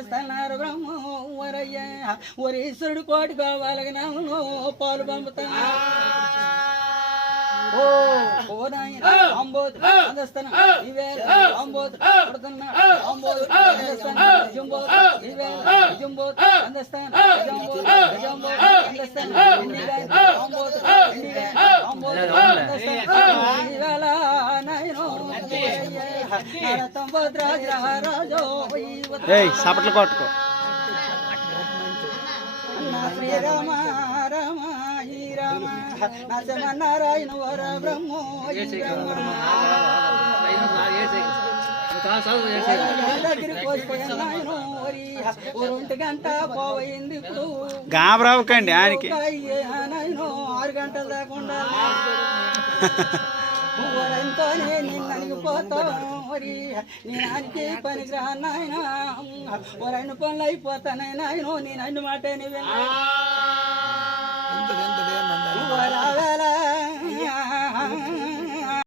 చేస్తున్నారు బ్రహ్మ వరయ్య ఒరీశ్వరుడు కోటి కావాలకి నన్ను పాలు పంపుతా ఓ నాయన అంబోతు అందస్తన ఈవేళ అంబోతు కొడుతున్నా అంబోతు అందస్తన జంబోతు ఈవేళ జంబోతు అందస్తన జంబోతు జంబోతు అందస్తన ఇండిగా అంబోతు ఇండిగా అంబోతు అందస్తన ఈవేళ నాయనో నరతంబోద్రాజ రాజో ఏయ్ సపట్లు కొట్టుకో శ్రీరామ రామ ఈ రామ నారాయణ వర బ్రహ్మ ఒంటి గంట పోయింది ఇప్పుడు గాబరావుకండి ఆయనకి 6 గంటల దాకుండా వరంతోనే నిన్ను అనిగిపోతాను మరి నేను ఆయనకి పనికిరా నాయన రెండు పనులు అయిపోతానే నాయన నేను అన్ని మాట